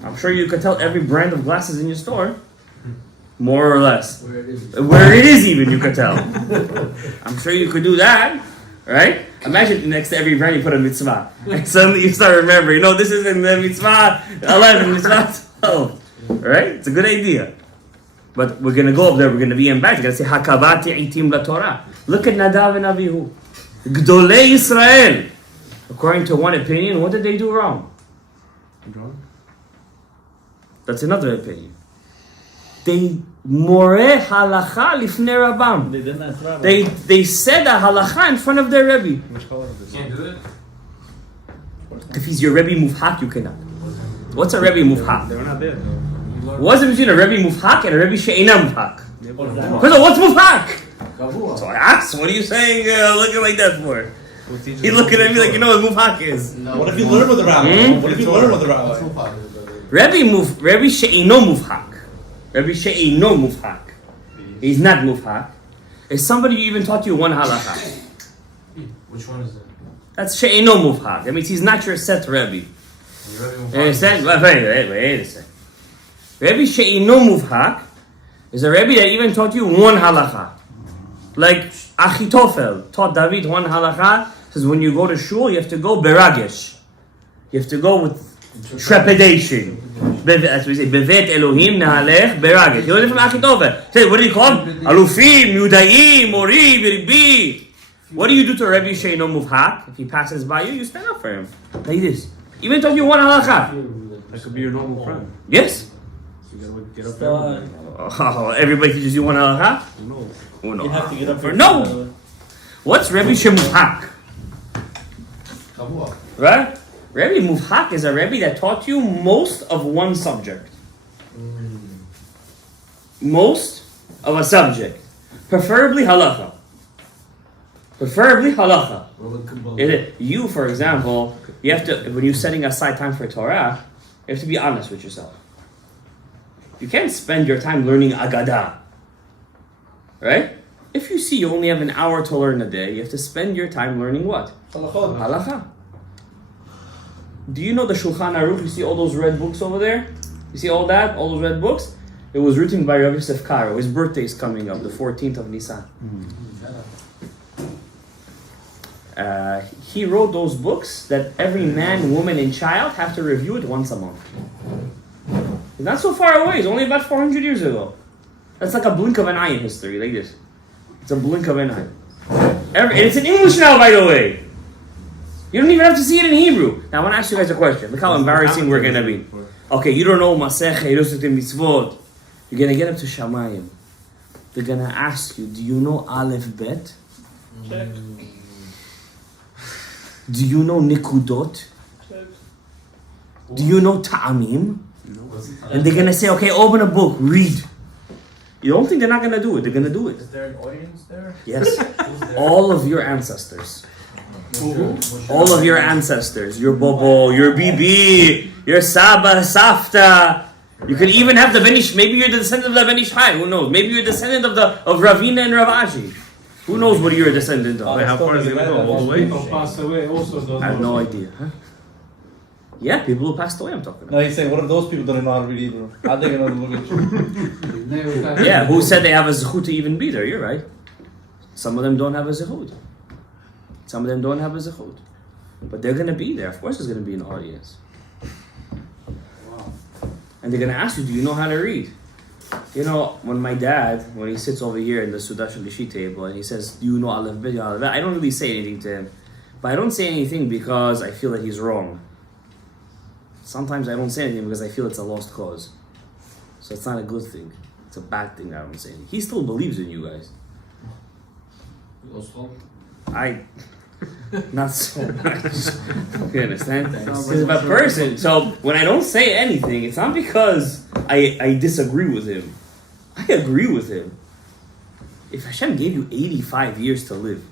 I'm sure you could tell every brand of glasses in your store. More or less. Where it is even, you could tell. I'm sure you could do that. Right? Imagine next to every brand you put a mitzvah. And suddenly you start remembering, no, this isn't the mitzvah 11, mitzvah 12. Right? It's a good idea. But we're going to go up there, we're going to be embarrassed. We're going to say, Hakavati itim la Torah. Look at Nadav and Avihu. Gdolei Yisrael. According to one opinion, what did they do wrong? That's another opinion. They more halacha lifnei rabam. They didn't ask Rabbi. They said a halacha in front of their Rebbe. Which color is this? Can't do it. If he's your Rebbe mufhak, you cannot. What's a Rebbe mufhak? They were not there though. What's the between a Rebbe mufhak and a Rebbe she'ena mufhak? What is that? First of all, what's mufhak? So I asked, what are you saying looking like that for? He's looking at me like, you know what mufhak is. What if you learn with the rabbi? What if you learn with the rabbi? Rebbe she'eno mufhak. Rebbe she'eno mufhak. He's not mufhak. Is somebody who even taught you one halacha? Which one is it? That's she'eno mufhak. That means he's not your set Rebbe. You understand? Wait a second. Rebbe she'eno mufhak is a Rebbe that even taught you one halacha. Like Achitofel taught David one halacha. Says when you go to shul, you have to go beragesh. You have to go with trepidation. That's what we say. Bevet Elohim nahalech beragesh. You learn from Achitofel. Say, what do you call him? Alufim, Yudaim, Mori, Birbi. What do you do to a Rebbe she'eno mufhak? If he passes by you, you stand up for him. Like this. Even taught you one halacha. That could be your normal friend. Yes. So you gotta get up there. Oh, everybody teaches you one halacha? No. Oh, no. You have to get up For no. What's Rebbe Shemufhak? Right? Rebbe Mufhak is a Rebbe that taught you most of one subject. Most of a subject. Preferably halacha. Preferably halacha. You, for example, you have to, when you're setting aside time for Torah, you have to be honest with yourself. You can't spend your time learning Agadah. Right? If you see you only have an hour to learn a day, you have to spend your time learning what? Halacha. Do you know the Shulchan Aruch? You see all those red books over there? You see all that? All those red books? It was written by Rav Yosef Karo. His birthday is coming up, the 14th of Nissan. He wrote those books that every man, woman, and child have to review it once a month. It's not so far away. It's only about 400 years ago. That's like a blink of an eye in history, like this. It's a blink of an eye. And it's in English now, by the way. You don't even have to see it in Hebrew. Now, I want to ask you guys a question. Look how embarrassing we're going to be. Okay, you don't know Masechet, Yosef Mitzvot. You're going to get up to Shamayim. They're going to ask you, do you know Aleph Bet? Check. Do you know Nikudot? Check. Do you know Ta'amim? And they're going to say, okay, open a book, read. You don't think they're not gonna do it? They're gonna do it. Is there an audience there? Yes. Who's there? All of your ancestors. Moshe. All of your ancestors. Your Bobo, your Bibi, your Saba, Safta. You could even have the Benish. Maybe you're the descendant of the Benish Chai. Who knows? Maybe you're a descendant of Ravina and Ravashi. Who knows what you're a descendant of? Wait, how far is it going to go? All the way? People pass away also don't I have know. no idea. Huh? Yeah, people who passed away I'm talking about. No, he's saying, what if those people don't know how to read Hebrew? How are they going to look at you? Yeah, who said they have a zechut to even be there? You're right. Some of them don't have a zechut. Some of them don't have a zechut. But they're going to be there. Of course there's going to be an audience. And they're going to ask you, do you know how to read? You know, when my dad, when he sits over here in the Sudash al-Lishi table and he says, do you know Aleph Bet, Aleph Bet? I don't really say anything to him. But I don't say anything because I feel that he's wrong. Sometimes I don't say anything because I feel it's a lost cause. So it's not a good thing. It's a bad thing that I don't say anything. He still believes in you guys. Not so much. You understand? He's a person. So when I don't say anything, it's not because I disagree with him. I agree with him. If Hashem gave you 85 years to live,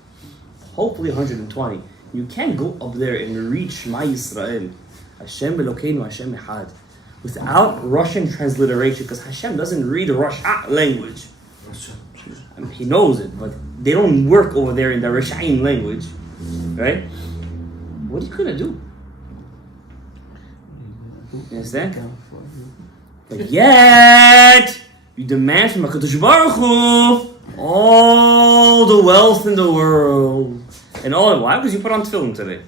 hopefully 120, you can't go up there and read Shema Yisrael, Hashem Elokeinu Hashem Echad, without Russian transliteration, because Hashem doesn't read Russia language. I mean, he knows it, but they don't work over there in the Russian language, right? What are you gonna do? You understand? But yet, you demand from HaKadosh Baruch Hu all the wealth in the world. And all, why? Because you put on tefillin today.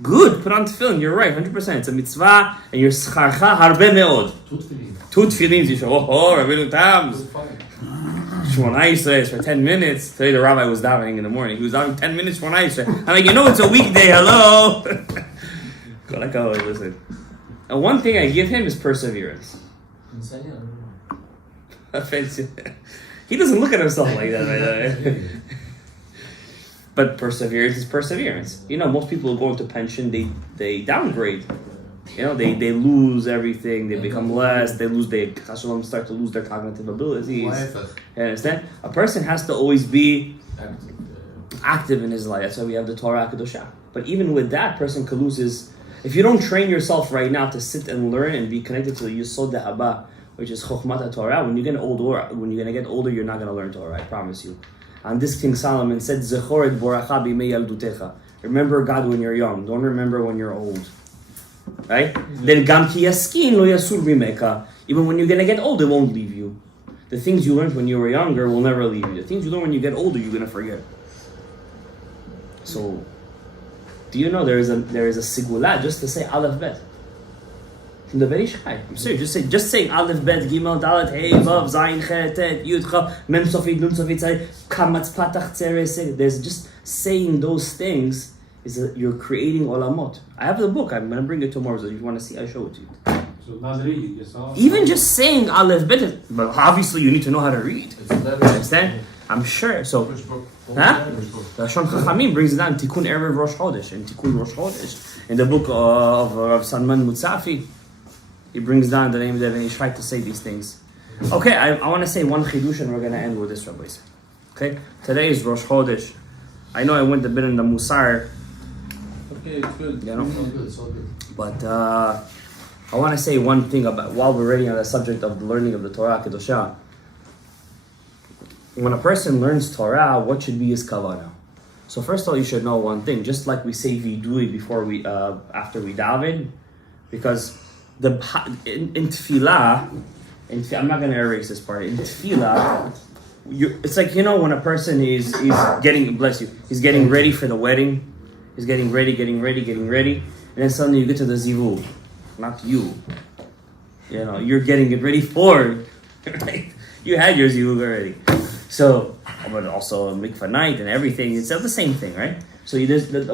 Good, put on tefillin, you're right, 100%. It's a mitzvah, and you're scharcha harbe meod. Two tefillins, you should, Rabbeinu Tam. Shmona Yisrael for 10 minutes. Today the rabbi was davening in the morning. He was davening 10 minutes, Shmona Yisrael. I'm like, you know it's a weekday, hello? Listen. And one thing I give him is perseverance. Offensive. He doesn't look at himself like that, by the way. But perseverance is perseverance. You know, most people go into pension, they downgrade. You know, they lose everything, they become less, they start to lose their cognitive abilities. You understand? A person has to always be active in his life. That's why we have the Torah Kedoshah. But even with that, person could lose his... If you don't train yourself right now to sit and learn and be connected to the Yesod Haba, which is Chokhmat Torah, when you're going to get older, you're not going to learn Torah, I promise you. And this King Solomon said, Zechor et boracha b'mei yaldutecha. Remember God when you're young. Don't remember when you're old. Right? Then gam ki yaskin lo yasur b'meka. Even when you're going to get old, it won't leave you. The things you learned when you were younger will never leave you. The things you learn when you get older, you're going to forget. So, do you know there is a sigula just to say Aleph Bet? From the very shy. I'm serious. Just saying Aleph Bet Gimel Dalet Hey Vav Zayin Chet Tet Yud Chav Mem Sofit Nun Sofit Tzai Kamatz Patach Tzeres. There's just saying those things is that you're creating olamot. I have the book. I'm gonna bring it tomorrow. So if you want to see, I show it to you. So not reading yourself. Even just saying Aleph Bet, but obviously you need to know how to read. Understand? I'm sure. So, the Shon Chachamim brings it down. Tikkun Erev Rosh Chodesh and Tikkun Rosh Chodesh in the book of Rav Salman Mutzafi. He brings down the name of and he's trying to say these things. Okay, I want to say one chidush and we're going to end with this, Rabbi. Okay, today is Rosh Chodesh. I know I went a bit in the Musar. Okay, it's good. You know? It's all good. But I want to say one thing about, while we're already on the subject of the learning of the Torah Kedoshah. When a person learns Torah, what should be his kavanah? So first of all, you should know one thing. Just like we say vidui before we, after we daven, because in tefillah, I'm not going to erase this part. In tefillah, it's like, you know, when a person is getting, bless you, he's getting ready for the wedding. He's getting ready. And then suddenly you get to the zivug. Not you. You know, you're getting it ready for it. Right? You had your zivug already. So, but also mikvah night and everything. It's the same thing, right? So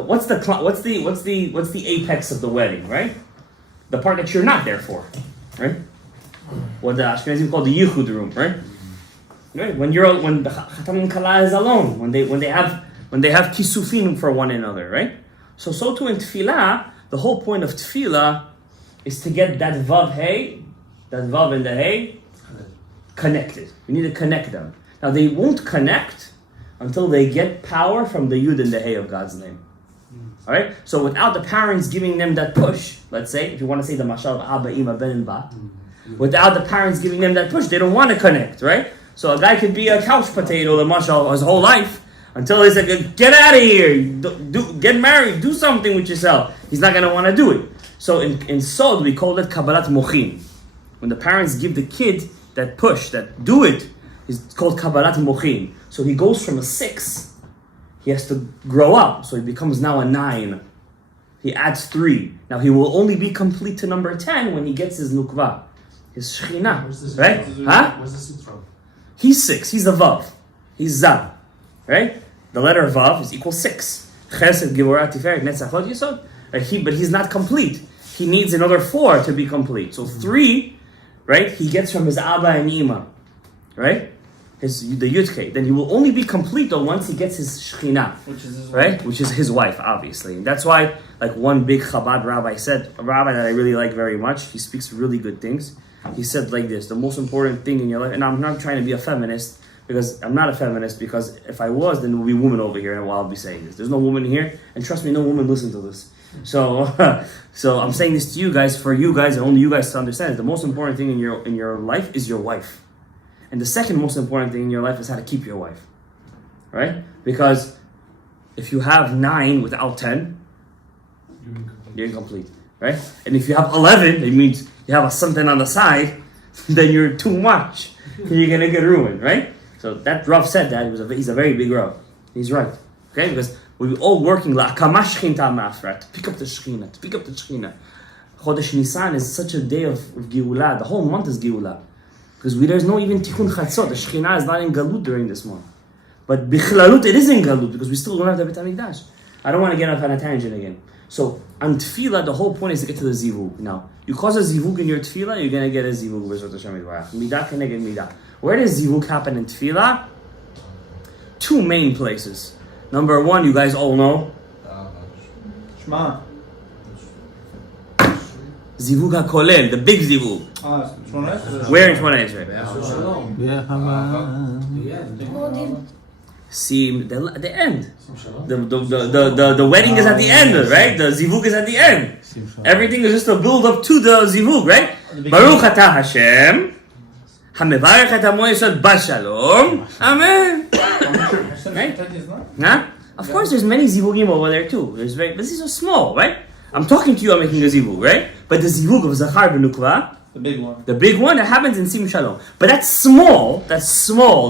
what's the apex of the wedding, right? The part that you're not there for, right? What the Ashkenazim call the yichud room, right? Right? When the Chatam and Kala is alone, when they have kisufim for one another, right? So too in tefillah, the whole point of tefillah is to get that vav hey, that vav and the hey, connected. You need to connect them. Now they won't connect until they get power from the Yud and the Hey of God's name. Alright? So without the parents giving them that push, let's say, if you want to say the mashal of Abba, Ima, Ben, and Ba, without the parents giving them that push, they don't want to connect, right? So a guy could be a couch potato, the mashal, his whole life, until he's like, get out of here, get married, do something with yourself. He's not going to want to do it. So in Sod, we call it Kabbalat Mochin. When the parents give the kid that push, that do it, it's called Kabbalat Mochin. So he goes from a 6, he has to grow up, so he becomes now a 9. He adds 3. Now he will only be complete to number 10 when he gets his Nukva, his Shekhinah, right? Huh? Where's the sit from? He's 6, he's a Vav, he's Zav, right? The letter Vav is equal 6. Chesed, Gevurah, Tiferet, Netzachot, Yisod. But he's not complete. He needs another 4 to be complete. So 3, right? He gets from his Abba and Ima, right? The Yudke. Then he will only be complete though once he gets his Shekhinah, Which is his right? wife. Which is his wife, obviously. And that's why, like one big Chabad rabbi said, a rabbi that I really like very much, he speaks really good things. He said like this: the most important thing in your life, and I'm not trying to be a feminist, because I'm not a feminist, because if I was, then there would be women over here, and while I'll be saying this. There's no woman here, and trust me, no woman listen to this. So, so I'm saying this to you guys, for you guys, and only you guys to understand. The most important thing in your life is your wife, and the second most important thing in your life is how to keep your wife, right? Because if you have 9 without 10, you're incomplete, right? And if you have 11, it means you have something on the side, then you're too much. You're gonna get ruined, right? So that Rav said that he's a very big Rav. He's right, okay? Because we're all working to pick up the Shekhinah. Chodesh Nissan is such a day of Geulah. The whole month is Geulah. Because there's no even Tikkun Chatzot. The Shekhinah is not in Galut during this month. But Bichlalut, it is in Galut, because we still don't have the Beit HaMikdash. I don't want to get off on a tangent again. So, on Tefillah, the whole point is to get to the Zivug. Now, you cause a Zivug in your Tefillah, you're going to get a Zivug. Midah keneged midah. Where does Zivug happen in Tefillah? 2 main places. Number 1, you guys all know. Shema. Zivug HaKolel, the big Zivug. Shmona. Where in Shmona Esrei? See, at the end. The wedding is at the end, right? The Zivug is at the end. Everything is just a build up to the Zivug, right? Baruch atah Hashem, hamevarech et amo yisod bashalom. Amen. Right? Huh? Of course, there's many Zivugim over there too. But these are small, right? I'm talking to you, I'm making a Zivug, right? But the Zivug of Zachar v'Nukva, the big one that happens in Sim Shalom. But that's small,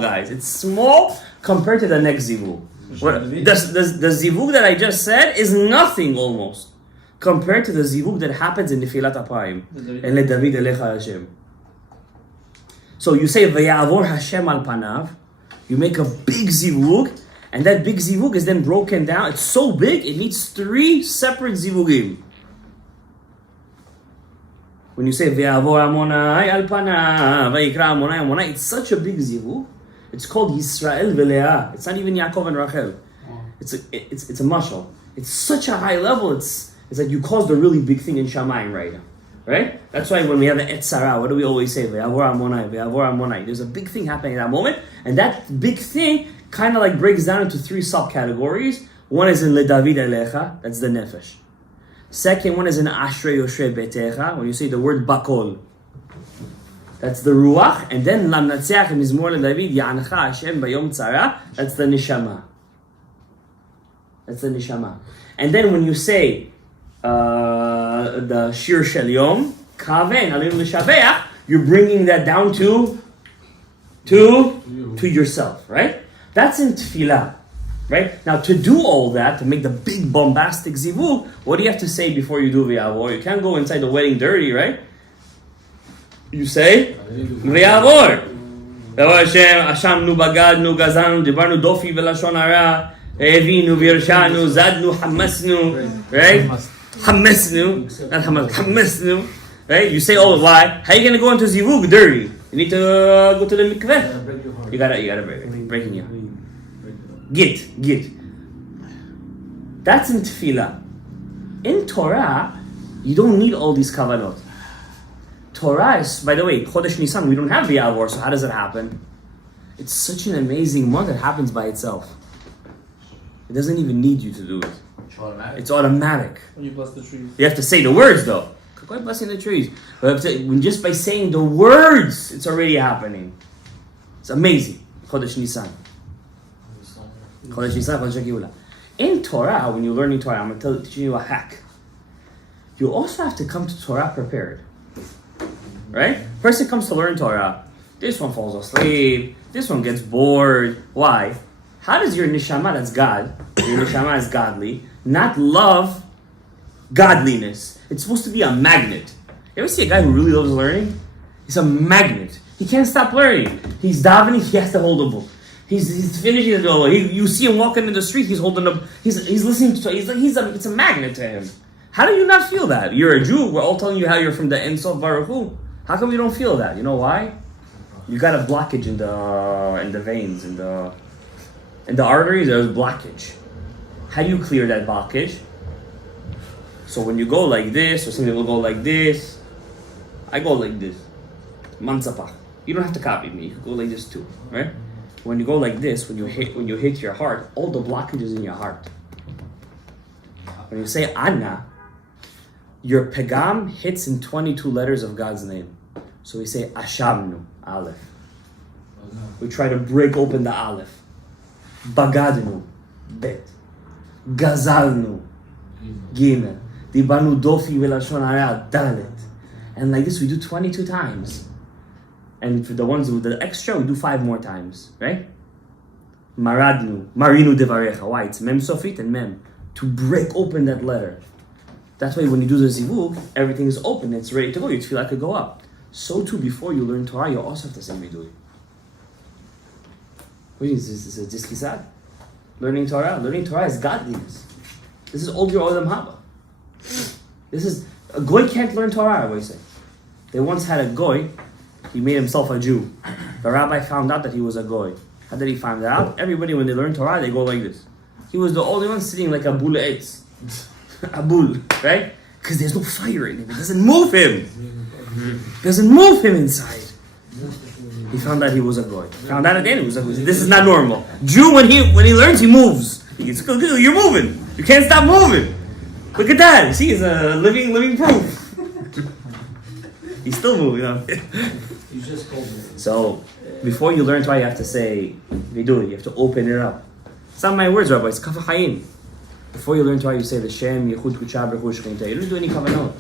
guys. It's small compared to the next Zivug. The Zivug that I just said is nothing almost compared to the Zivug that happens in Nefilat Apayim. And let David Elecha Hashem. So you say Vayavor Hashem al Panav, you make a big Zivug, and that big Zivug is then broken down. It's so big, it needs 3 separate Zivugim. When you say Vayavor Amonai al Panav, Vayikra Amonai Amonai, it's such a big Zivug. It's called Yisrael V'Leah. It's not even Yaakov and Rachel. It's a mashal. It's such a high level. It's like you caused a really big thing in Shamayim right now, right? That's why when we have an Etzara, what do we always say? Ve'avor Amonai, Ve'avor Amonai. There's a big thing happening in that moment, and that big thing kind of like breaks down into 3 subcategories. One is in LeDavid Elecha, that's the Nefesh. Second one is in Ashrei Yoshre Betecha, when you say the word Bakol. That's the Ruach, and then Lam Natziach Mizmor LeDavid Ya'ancha Hashem Bayom Tzara. That's the Neshama. And then when you say the Shir Shel Yom Kaven Alim L'Shabeach, you're bringing that down to yourself, right? That's in Tefillah, right? Now to do all that, to make the big bombastic zivug, what do you have to say before you do V'yavor? You can't go inside the wedding dirty, right? You say, V'yavor. Hashem, Ashamnu, Bagadnu, Gazanu, Dibarnu, Dofi, Velashon Hara, Evinu, Virshanu, Zadnu, Hamasnu, right? Hamasnu, not Hamasnu, right? You say, oh, why? How are you going to go into zivug dirty? You need to go to the mikveh. You gotta breaking it. Git. That's in tefillah. In Torah, you don't need all these kavanot. Torah is, by the way, Chodesh Nissan, we don't have the Avor, so how does it happen? It's such an amazing month, it happens by itself. It doesn't even need you to do it. It's automatic. When you bless the trees. You have to say the words though. Quite blessing the trees. But when just by saying the words, it's already happening. It's amazing. Chodesh Nissan. Chodesh Nissan, Chodesh Geula. In Torah, when you're learning Torah, I'm going to teach you a hack. You also have to come to Torah prepared. Right? Person comes to learn Torah. This one falls asleep. This one gets bored. Why? How does your neshama, that's God, your neshama is godly, not love godliness? It's supposed to be a magnet. You ever see a guy who really loves learning? He's a magnet. He can't stop learning. He's davening, he has to hold a book. He's finishing the door. You see him walking in the street, he's holding up, he's listening to, it's a magnet to him. How do you not feel that? You're a Jew, we're all telling you how you're from the Ein Sof Baruch Hu. How come you don't feel that? You know why? You got a blockage in the veins, in the arteries, there's blockage. How do you clear that blockage? So when you go like this, or somebody will go like this, I go like this. Mansapach. You don't have to copy me. You can go like this too, right? When you go like this, when you hit your heart, all the blockages in your heart. When you say Anna, your pegam hits in 22 letters of God's name. So we say Ashamnu, Aleph. We try to break open the Aleph. Bagadnu, Bet. Gazalnu, Gimel. Dibanu Dofi Velashon Hara, Dalet. And like this we do 22 times. And for the ones with the extra, we do 5 more times, right? Maradnu, Marinu Devarecha. Why? It's Mem Sofit and Mem. To break open that letter. That's why when you do the zivug, everything is open, it's ready to go. You feel like it could go up. So too, before you learn Torah, you also have to say vidui. What is this? Is this kitzad? Learning Torah is godliness. This is all your olam haba. This is a goy can't learn Torah. I always say. They once had a goy. He made himself a Jew. The rabbi found out that he was a goy. How did he find that out? Everybody, when they learn Torah, they go like this. He was the only one sitting like a bull eitz. A bull, right? Because there's no fire in him. It doesn't move him. It doesn't move him inside. He found out he was a goy. Found out at the end he was a goy. This is not normal. Jew, when he learns, he moves. You're moving. You can't stop moving. Look at that. See, he's a living proof. He's still moving. You just called me. So, before you learn Torah, you have to say vidui. You have to open it up. It's not my words, Rabbi. It's kaf chaim. Before you learn Torah, you say the Shem Yechud Kuchah B'Chu Shechinta. You don't do any kavanot.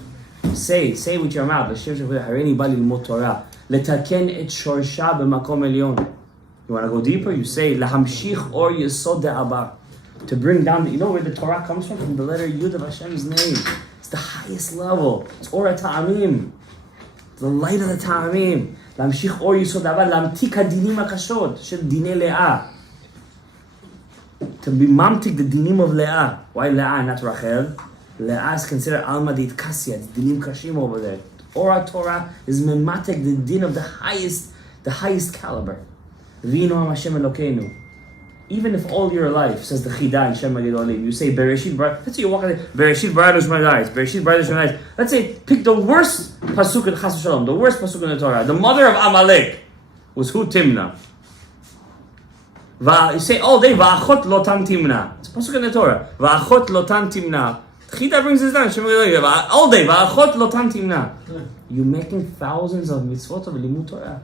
Say with your mouth. The Shem Shechinta Hareini Bali L'Mod Torah Letaken Et Shorsha B'Makom Elyon. You want to go deeper? You say Lahamshich Or Yesod De'Abar. To bring down, you know where the Torah comes from? From the letter Yud of Hashem's name. It's the highest level. It's Or Ta'amim. The light of the Ta'amim. Lahamshich Or Yesod De'Abar. Lamtik HaDinim HaKashot. Shel Dinei Le'ah. To be mamtik the dinim of Leah. Why Leah, not Rachel? Leah is considered Alma Deit Kasya. It's dinim kashim over there. Torah is mematek the din of the highest caliber. Vino Hashem Elokeinu. Even if all your life, says the Chida in Shem Magid Olim, you say Bereshit Bar. Let's say you walk in Bereshit Bar Shmadayis. Bereshit Bar Shmadayis. Let's say pick the worst pasuk in Chas Shalom, the worst pasuk in the Torah. The mother of Amalek was who? Timnah. You say all day, Va'achot lotan timna. It's a pasuk in the Torah. Va'achot lotan timna. Chita brings this down. All day, Va'achot lotan timna. You're making thousands of mitzvot of limud Torah.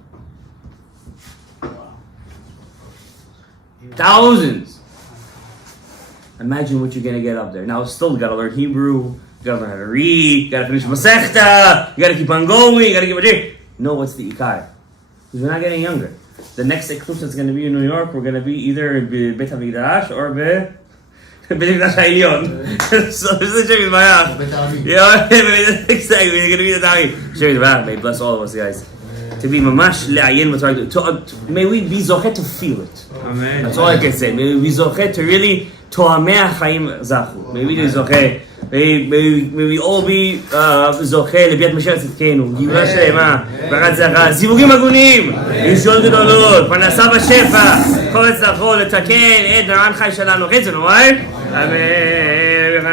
Thousands. Imagine what you're going to get up there. Now, still, you got to learn Hebrew. You got to learn how to read. You got to finish Masechta. You got to keep on going. You got to keep on doing. No, what's the Ikar? Because we're not getting younger. The next eclipse that's going to be in New York, we're going to be either Beit HaMikdash or Beit HaMikdash HaElyon. So this is Hashem Yisbarach. Yeah, exactly. We're going to be the Ta'amim. Hashem Yisbarach. May bless all of us, guys. To be mamash le'ayin v'torah. May we be zochet to feel it. Amen. That's all I can say. May we be zochet to really to'amei ha'chaim zachu. May we be zochet. May we all be זוכה לביאת משיח צדקנו, גאולה שלמה, בראת זכה, זיווגים הגונים, ישועות גדולות, פרנסה בשפע, כל הצלחו לתקן את נרן חי שלנו, חצי נורא, אמן,